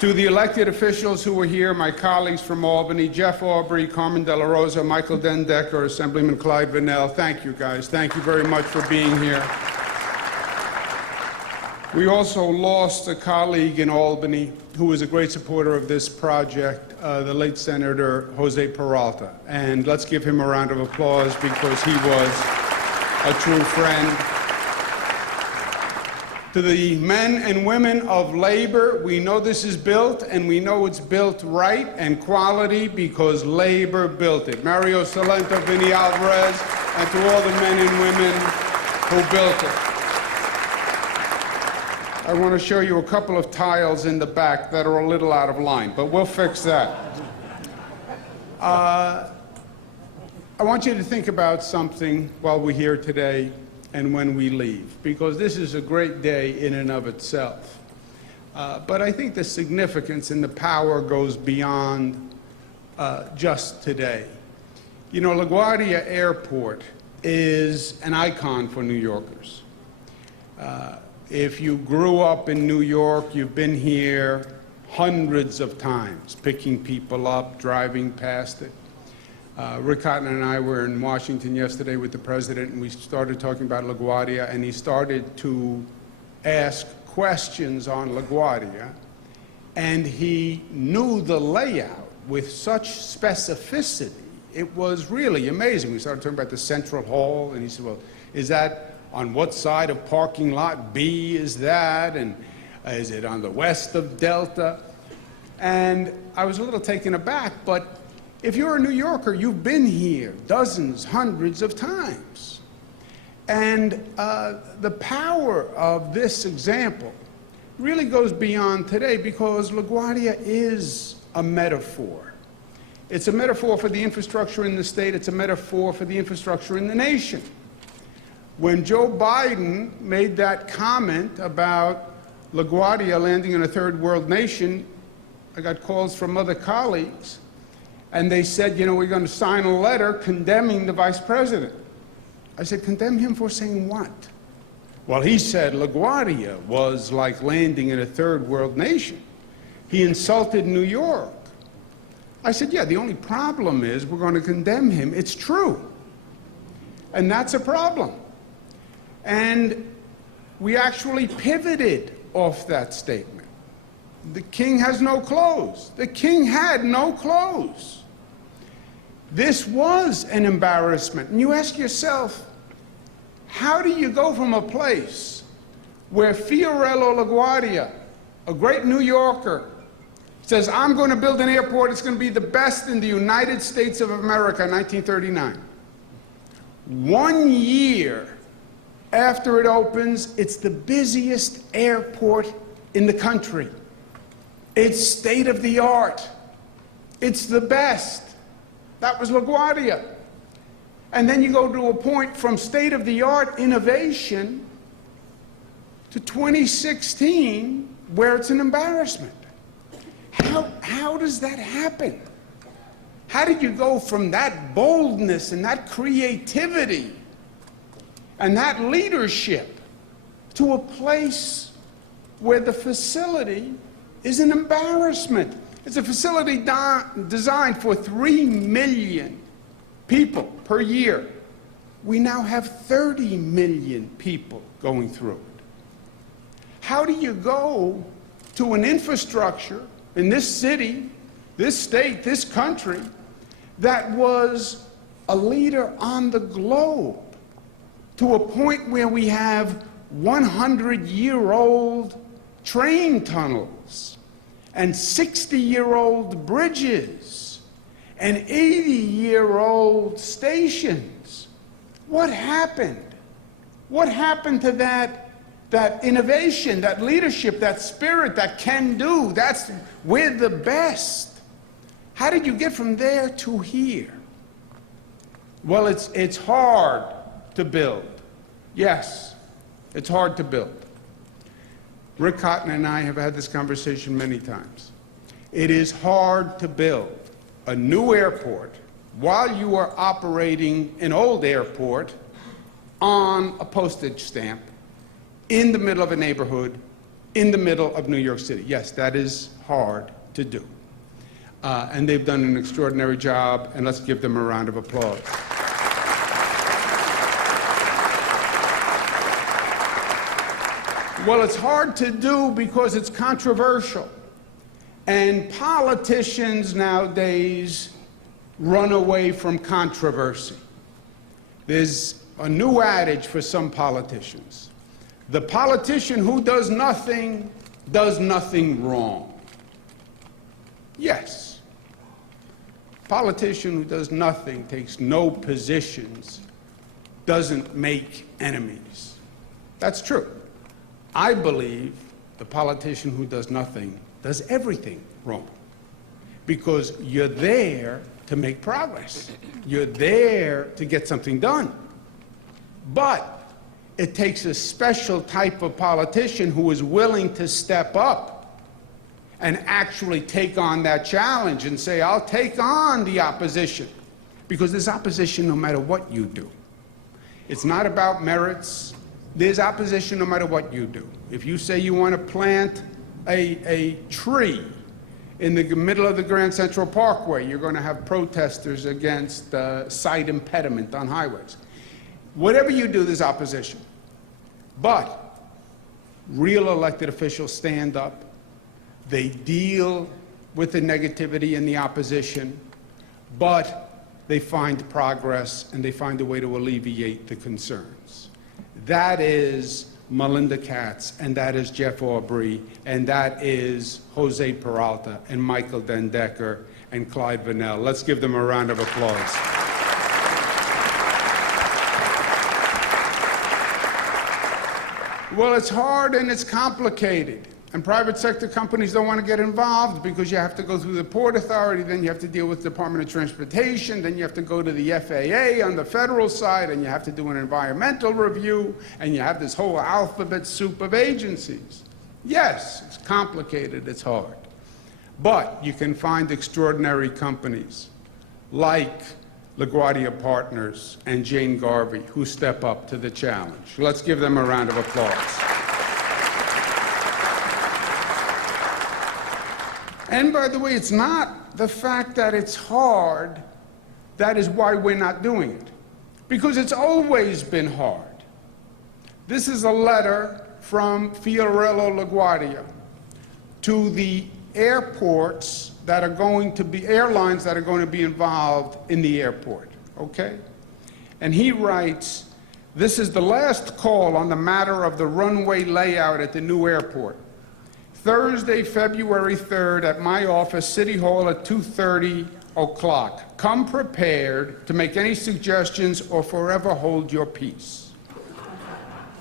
To the elected officials who were here, my colleagues from Albany, Jeff Aubrey, Carmen De La Rosa, Michael Dendecker, Assemblyman Clyde Vanell, thank you guys. Thank you very much for being here. We also lost a colleague in Albany who was a great supporter of this project, the late Senator Jose Peralta. And let's give him a round of applause because he was a true friend. To the men and women of labor, we know this is built, and we know it's built right and quality because labor built it. Mario Salento, Vinny Alvarez, and to all the men and women who built it. I want to show you a couple of tiles in the back that are a little out of line, but we'll fix that. I want you to think about something while we're here today and when we leave, because this is a great day in and of itself. But I think the significance and the power goes beyond just today. You know, LaGuadia Airport is an icon for New Yorkers. If you grew up in New York, you've been here hundreds of times, picking people up, driving past it. Rick Cotton and I were in Washington yesterday with the president, and we started talking about LaGuadia, and he started to ask questions on LaGuadia, and he knew the layout with such specificity. It was really amazing. We started talking about the Central Hall, and he said, well, is that on what side of parking lot B is that, and is it on the west of Delta? And I was a little taken aback, but if you're a New Yorker, you've been here dozens, hundreds of times. And the power of this example really goes beyond today because LaGuadia is a metaphor. It's a metaphor for the infrastructure in the state. It's a metaphor for the infrastructure in the nation. When Joe Biden made that comment about LaGuadia landing in a third world nation, I got calls from other colleagues. And they said, you know, we're going to sign a letter condemning the vice president. I said, condemn him for saying what? Well, he said LaGuadia was like landing in a third world nation. He insulted New York. I said, yeah, the only problem is we're going to condemn him. It's true. And that's a problem. And we actually pivoted off that statement. The king has no clothes. The king had no clothes. This was an embarrassment. And you ask yourself, how do you go from a place where Fiorello LaGuadia, a great New Yorker, says, I'm going to build an airport, it's going to be the best in the United States of America, 1939. 1 year after it opens, it's the busiest airport in the country. It's state of the art. It's the best. That was LaGuadia. And then you go to a point from state of the art innovation to 2016 where it's an embarrassment. How does that happen? How did you go from that boldness and that creativity and that leadership to a place where the facility is an embarrassment? It's a facility designed for 3 million people per year. We now have 30 million people going through it. How do you go to an infrastructure in this city, this state, this country, that was a leader on the globe, to a point where we have 100-year-old train tunnels and 60-year-old bridges and 80-year-old stations? What happened? What happened to that innovation, that leadership, that spirit, that can-do? That's, we're the best. How did you get from there to here? Well, it's hard to build. Yes, it's hard to build. Rick Cotton and I have had this conversation many times. It is hard to build a new airport while you are operating an old airport on a postage stamp in the middle of a neighborhood in the middle of New York City. Yes, that is hard to do. And they've done an extraordinary job, and let's give them a round of applause. Well, it's hard to do because it's controversial. And politicians nowadays run away from controversy. There's a new adage for some politicians. The politician who does nothing wrong. Yes. Politician who does nothing, takes no positions, doesn't make enemies. That's true. I believe the politician who does nothing does everything wrong, because you're there to make progress. You're there to get something done. But it takes a special type of politician who is willing to step up and actually take on that challenge and say, I'll take on the opposition, because there's opposition no matter what you do. It's not about merits. There's opposition no matter what you do. If you say you want to plant a tree in the middle of the Grand Central Parkway, you're going to have protesters against sight impediment on highways. Whatever you do, there's opposition. But real elected officials stand up. They deal with the negativity and the opposition, but they find progress and they find a way to alleviate the concerns. That is Melinda Katz, and that is Jeff Aubrey, and that is Jose Peralta, and Michael Dendecker, and Clyde Vannell. Let's give them a round of applause. Well, it's hard and it's complicated. And private sector companies don't want to get involved because you have to go through the Port Authority, then you have to deal with the Department of Transportation, then you have to go to the FAA on the federal side, and you have to do an environmental review, and you have this whole alphabet soup of agencies. Yes, it's complicated, it's hard. But you can find extraordinary companies like LaGuadia Partners and Jane Garvey who step up to the challenge. Let's give them a round of applause. And by the way, it's not the fact that it's hard that is why we're not doing it, because it's always been hard. This is a letter from Fiorello LaGuardia to the airports that are going to be, airlines that are going to be involved in the airport, okay? And he writes, this is the last call on the matter of the runway layout at the new airport. Thursday, February 3rd at my office, City Hall at 2:30 o'clock. Come prepared to make any suggestions or forever hold your peace.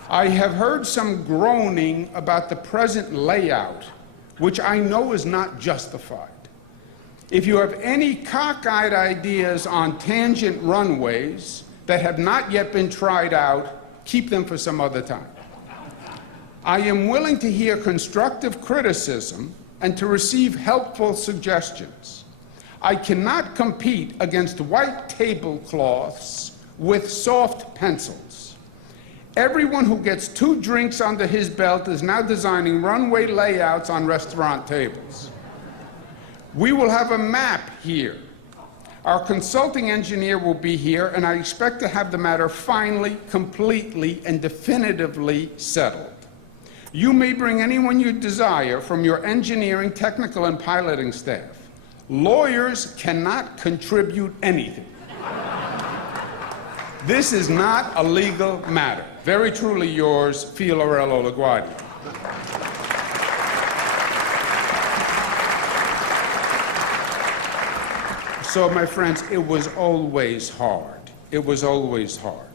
I have heard some groaning about the present layout, which I know is not justified. If you have any cockeyed ideas on tangent runways that have not yet been tried out, keep them for some other time. I am willing to hear constructive criticism and to receive helpful suggestions. I cannot compete against white tablecloths with soft pencils. Everyone who gets 2 drinks under his belt is now designing runway layouts on restaurant tables. We will have a map here. Our consulting engineer will be here, and I expect to have the matter finally, completely, and definitively settled. You may bring anyone you desire from your engineering, technical, and piloting staff. Lawyers cannot contribute anything. This is not a legal matter. Very truly yours, Fiorello LaGuardia. So, my friends, it was always hard. It was always hard.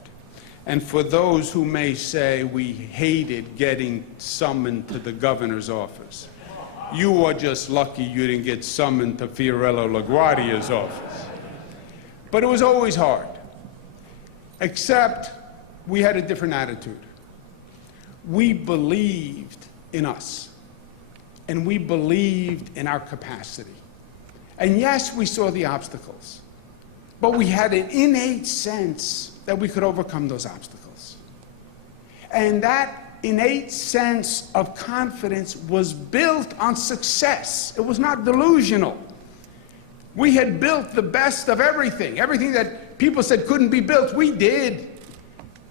And for those who may say we hated getting summoned to the governor's office, you are just lucky you didn't get summoned to Fiorello LaGuardia's office. But it was always hard, except we had a different attitude. We believed in us, and we believed in our capacity. And yes, we saw the obstacles, but we had an innate sense that we could overcome those obstacles. And that innate sense of confidence was built on success. It was not delusional. We had built the best of everything. Everything that people said couldn't be built, we did.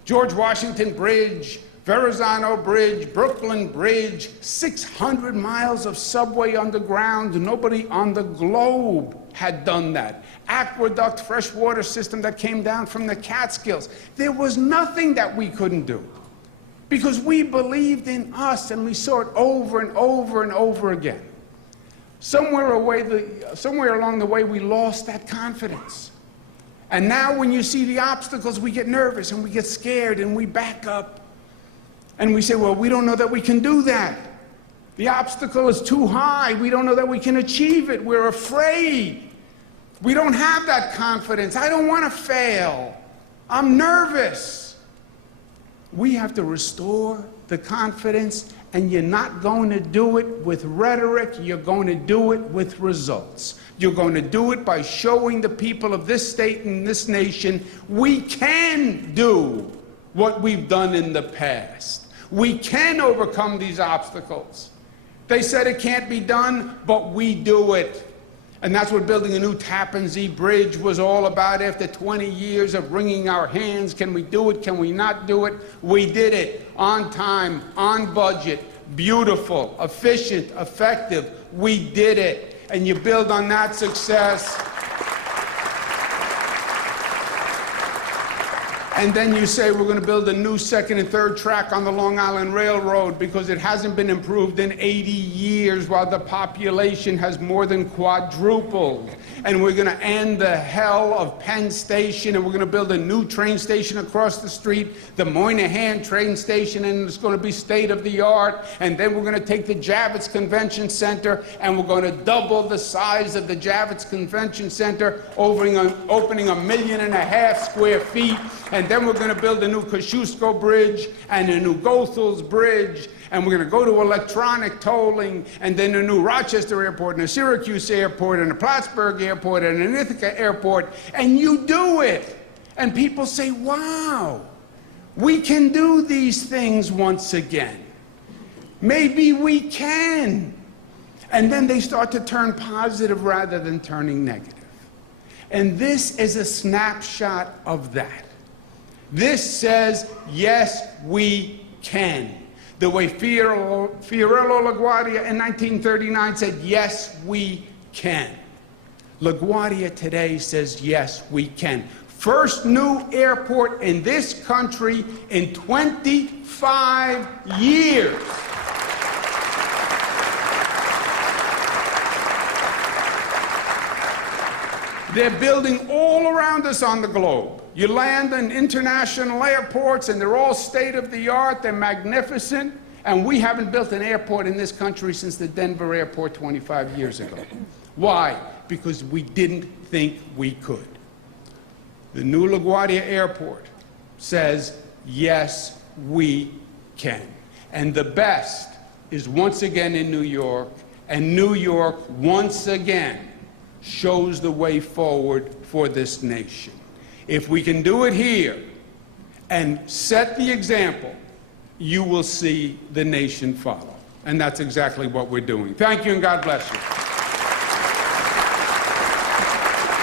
George Washington Bridge, Verrazano Bridge, Brooklyn Bridge, 600 miles of subway underground. Nobody on the globe had done that. Aqueduct, freshwater system that came down from the Catskills. There was nothing that we couldn't do because we believed in us and we saw it over and over and over again. Somewhere along the way, we lost that confidence. And now when you see the obstacles, we get nervous and we get scared and we back up. And we say, well, we don't know that we can do that. The obstacle is too high. We don't know that we can achieve it. We're afraid. We don't have that confidence. I don't want to fail. I'm nervous. We have to restore the confidence, and you're not going to do it with rhetoric. You're going to do it with results. You're going to do it by showing the people of this state and this nation we can do what we've done in the past. We can overcome these obstacles. They said it can't be done, but we do it. And that's what building a new Tappan Zee Bridge was all about after 20 years of wringing our hands. Can we do it? Can we not do it? We did it on time, on budget, beautiful, efficient, effective. We did it. And you build on that success. And then you say, we're going to build a new second and third track on the Long Island Railroad because it hasn't been improved in 80 years while the population has more than quadrupled. And we're going to end the hell of Penn Station, and we're going to build a new train station across the street, the Moynihan train station, and it's going to be state-of-the-art. And then we're going to take the Javits Convention Center, and we're going to double the size of the Javits Convention Center, opening 1.5 million square feet. And then we're going to build a new Kosciuszko Bridge and a new Goethals Bridge, and we're going to go to electronic tolling, and then a new Rochester Airport and a Syracuse Airport and a Plattsburgh Airport and an Ithaca Airport, and you do it. And people say, wow, we can do these things once again. Maybe we can. And then they start to turn positive rather than turning negative. And this is a snapshot of that. This says, yes, we can. The way Fiorello LaGuadia in 1939 said, yes, we can. LaGuadia today says, yes, we can. First new airport in this country in 25 years. They're building all around us on the globe. You land in international airports, and they're all state-of-the-art, they're magnificent, and we haven't built an airport in this country since the Denver airport 25 years ago. Why? Because we didn't think we could. The new LaGuadia Airport says, yes, we can. And the best is once again in New York, and New York once again shows the way forward for this nation. If we can do it here and set the example, you will see the nation follow. And that's exactly what we're doing. Thank you, and God bless you.